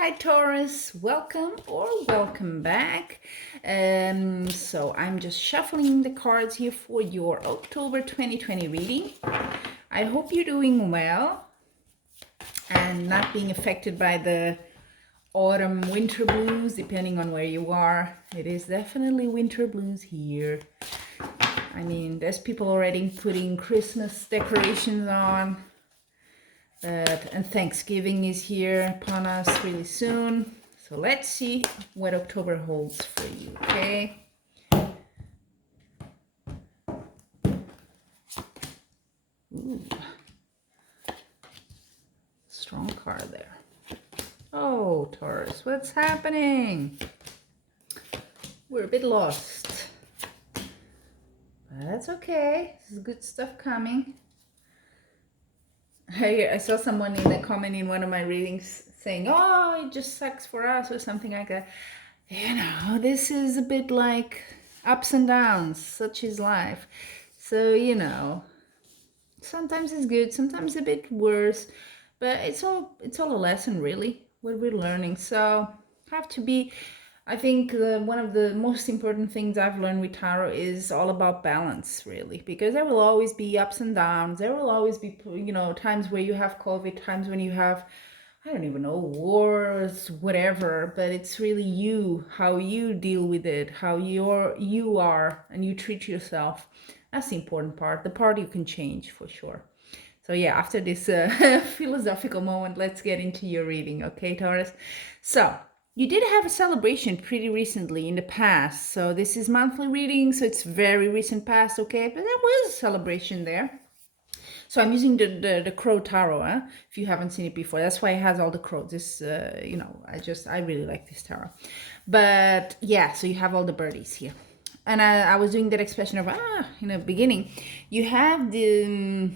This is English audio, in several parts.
Hi Taurus, welcome or welcome back. So I'm just shuffling the cards here for your October 2020 reading. I hope you're doing well and not being affected by the autumn winter blues, depending on where you are. It is definitely winter blues here. I mean, there's people already putting Christmas decorations on. And Thanksgiving is here upon us really soon. So let's see what October holds for you, okay? Ooh. Strong card there. Oh, Taurus, what's happening? We're a bit lost. But that's okay. This is good stuff coming. I saw someone in the comment in one of my readings saying, oh, it just sucks for us or something like that. You know, this is a bit like ups and downs. Such is life. So, you know, sometimes it's good, sometimes a bit worse. But it's all a lesson, really, what we're learning. So have to be, I think one of the most important things I've learned with tarot is all about balance, really, because there will always be ups and downs. There will always be, you know, times where you have COVID, times when you have, I don't even know, wars, whatever, but it's really you, how you deal with it, how you are and you treat yourself. That's the important part, the part you can change for sure. So yeah, after this philosophical moment, let's get into your reading, okay, Taurus? So you did have a celebration pretty recently in the past. So this is monthly reading, so it's very recent past, okay? But there was a celebration there. So I'm using the crow tarot, huh? If you haven't seen it before. That's why it has all the crows. This, you know, I really like this tarot. But yeah, so you have all the birdies here. And I was doing that expression of, in the beginning. You have the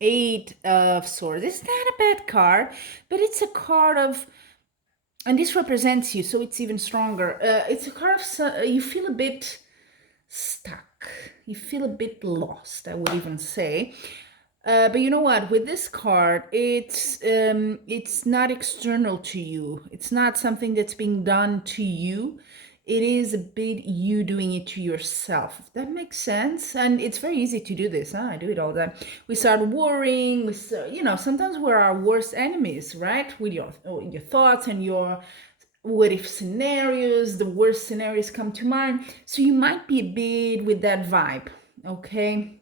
Eight of Swords. It's not a bad card, but it's a card of, and this represents you, so it's even stronger. It's a card of, you feel a bit stuck. You feel a bit lost, I would even say. But you know what? With this card, it's not external to you. It's not something that's being done to you. It is a bit you doing it to yourself. If that makes sense. And it's very easy to do this. Huh? I do it all the time. We start worrying. You know, sometimes we're our worst enemies, right? With your thoughts and your what if scenarios. The worst scenarios come to mind. So you might be a bit with that vibe. Okay.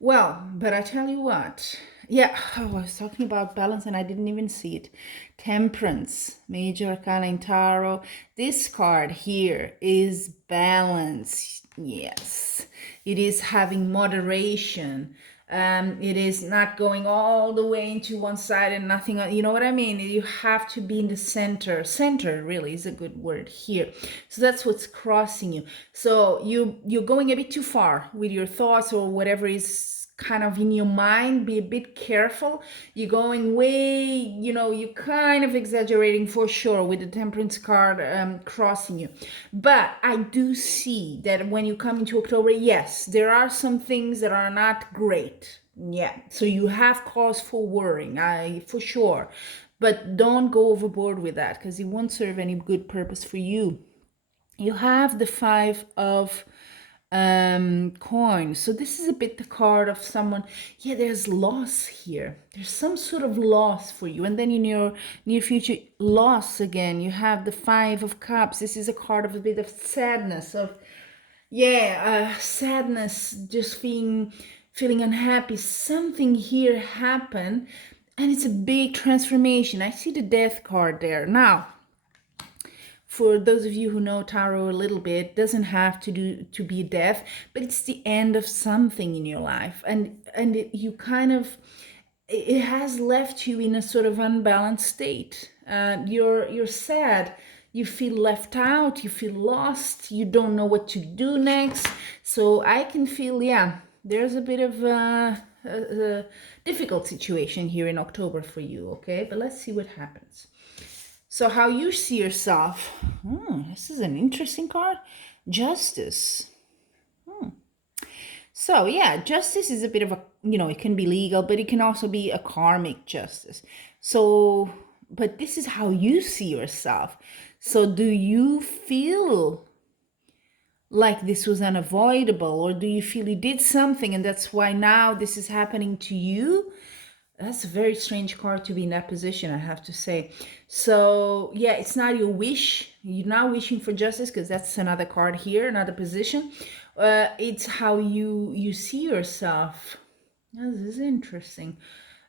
Well, but I tell you what, yeah, I was talking about balance and I didn't even see it. Temperance, Major Arcana in Tarot. This card here is balance. Yes, it is having moderation. It is not going all the way into one side and nothing. You know what I mean? You have to be in the center. Center really is a good word here. So that's what's crossing you. So you're going a bit too far with your thoughts or whatever is kind of in your mind. Be a bit careful. You're going way, you know, you're kind of exaggerating for sure with the Temperance card crossing you. But I do see that when you come into October, yes, there are some things that are not great. Yeah, so you have cause for worrying, for sure. But don't go overboard with that because it won't serve any good purpose for you. You have the Five of coins. So this is a bit the card of someone, yeah, there's loss here. There's some sort of loss for you. And then in your near future, loss again. You have the Five of Cups. This is a card of a bit of sadness, of, yeah, sadness, just feeling unhappy. Something here happened and it's a big transformation. I see the Death card there. Now, for those of you who know tarot a little bit, doesn't have to be death, but it's the end of something in your life, and you kind of, it has left you in a sort of unbalanced state. You're sad, you feel left out, you feel lost, you don't know what to do next. So I can feel, yeah, there's a bit of a difficult situation here in October for you, okay? But let's see what happens. So how you see yourself. This is an interesting card. Justice. So yeah, justice is a bit of a, you know, it can be legal, but it can also be a karmic justice. So but this is how you see yourself. So do you feel like this was unavoidable, or do you feel you did something and that's why now this is happening to you? That's a very strange card to be in that position, I have to say. So yeah, it's not your wish. You're not wishing for justice, because that's another card here, another position. It's how you see yourself. This is interesting.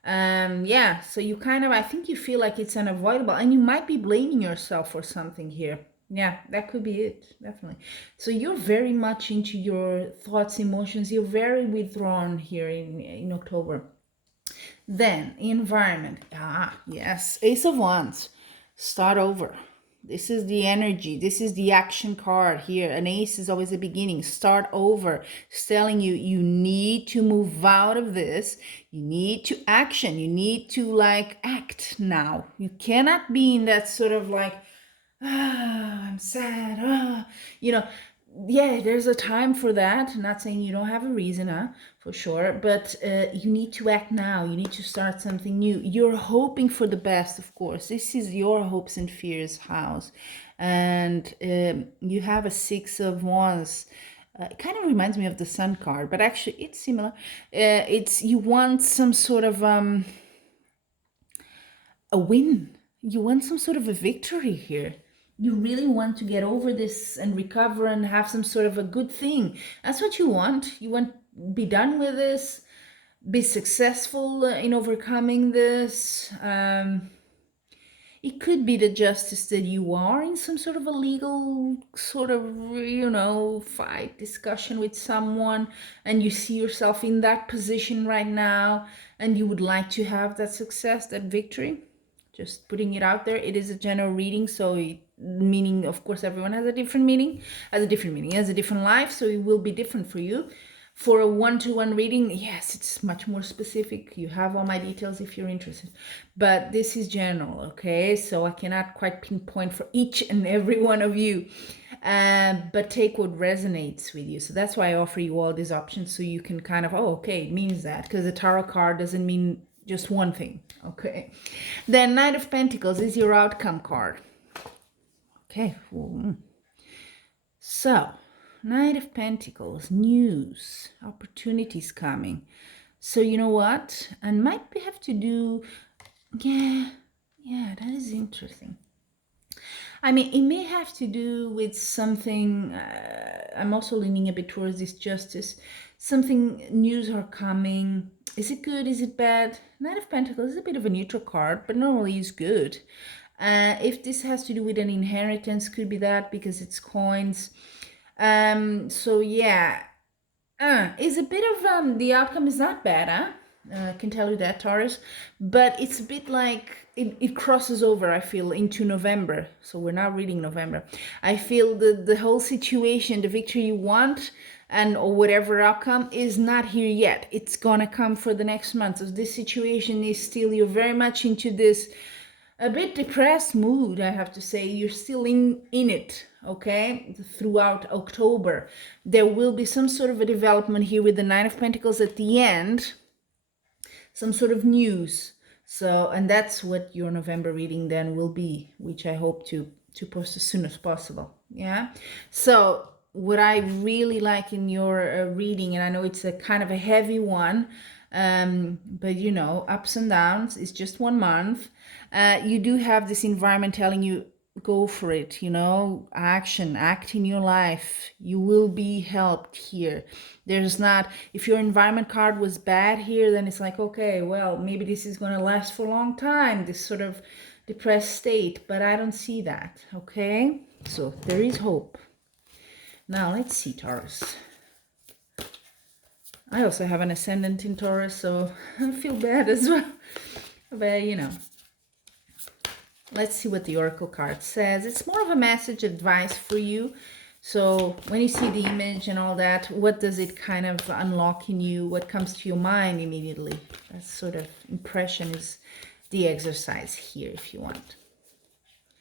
Yeah, so you kind of, I think you feel like it's unavoidable, and you might be blaming yourself for something here. Yeah, that could be it, definitely. So you're very much into your thoughts, emotions. You're very withdrawn here in October. Then environment. Ah, yes, Ace of Wands. Start over. This is the energy. This is the action card here. An ace is always the beginning. Start over. It's telling you, you need to move out of this. You need to action. You need to like act now. You cannot be in that sort of like, I'm sad. Yeah, there's a time for that. Not saying you don't have a reason, for sure, but you need to act now. You need to start something new. You're hoping for the best, of course. This is your hopes and fears house, and you have a Six of Wands. It kind of reminds me of the Sun card, but actually it's similar. It's you want some sort of a win. You want some sort of a victory here. You really want to get over this and recover and have some sort of a good thing. That's what you want. You want to be done with this, be successful in overcoming this. It could be the justice that you are in some sort of a legal sort of, fight, discussion with someone, and you see yourself in that position right now, and you would like to have that success, that victory. Just putting it out there. It is a general reading, so meaning, of course, everyone has a different meaning, has a different life, so it will be different for you. For a one-to-one reading, yes, it's much more specific. You have all my details if you're interested, but this is general, okay? So I cannot quite pinpoint for each and every one of you, but take what resonates with you. So that's why I offer you all these options, so you can kind of, oh, okay, it means that, because the tarot card doesn't mean just one thing, okay? Then Knight of Pentacles is your outcome card. Okay, so Knight of Pentacles, news, opportunities coming. So you know what? And might have to do, yeah, that is interesting. I mean, it may have to do with something, I'm also leaning a bit towards this justice. Something, news are coming. Is it good? Is it bad? Knight of Pentacles is a bit of a neutral card, but normally is good. If this has to do with an inheritance, could be that, because it's coins. So yeah, it's a bit of, the outcome is not bad, I can tell you that, Taurus, but it's a bit like it crosses over, I feel, into November. So we're now reading November. I feel the whole situation, the victory you want, and or whatever outcome is not here yet. It's gonna come for the next month. So this situation is still, you're very much into this a bit depressed mood, I have to say. You're still in it, okay, throughout October. There will be some sort of a development here with the Nine of Pentacles at the end, some sort of news. So, and that's what your November reading then will be, which I hope to post as soon as possible. Yeah. So what I really like in your reading, and I know it's a kind of a heavy one, but ups and downs. It's just 1 month. You do have this environment telling you, go for it, action, act in your life. You will be helped here. There's not, if your environment card was bad here, then it's like, okay, well, maybe this is going to last for a long time, this sort of depressed state, but I don't see that, okay? So there is hope. Now let's see, Taurus. I also have an ascendant in Taurus, so I feel bad as well. But, let's see what the Oracle card says. It's more of a message, advice for you. So when you see the image and all that, what does it kind of unlock in you? What comes to your mind immediately? That sort of impression is the exercise here, if you want.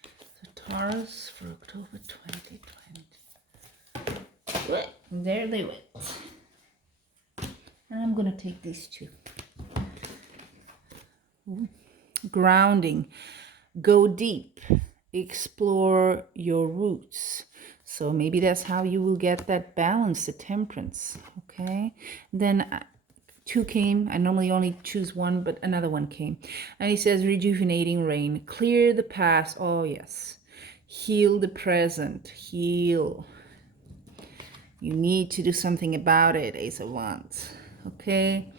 So Taurus for October 2020. There they went. And I'm going to take these two. Ooh. Grounding. Go deep, explore your roots. So maybe that's how you will get that balance, the temperance. Okay. Then two came. I normally only choose one, but another one came. And he says, rejuvenating rain, clear the past. Oh, yes. Heal the present. Heal. You need to do something about it, Ace of Wands. Okay.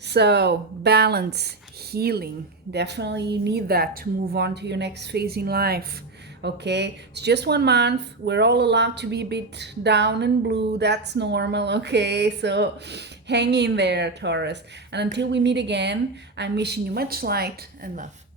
So balance, healing. Definitely you need that to move on to your next phase in life. Okay, it's just 1 month. We're all allowed to be a bit down and blue. That's normal. Okay, so hang in there, Taurus. And until we meet again, I'm wishing you much light and love.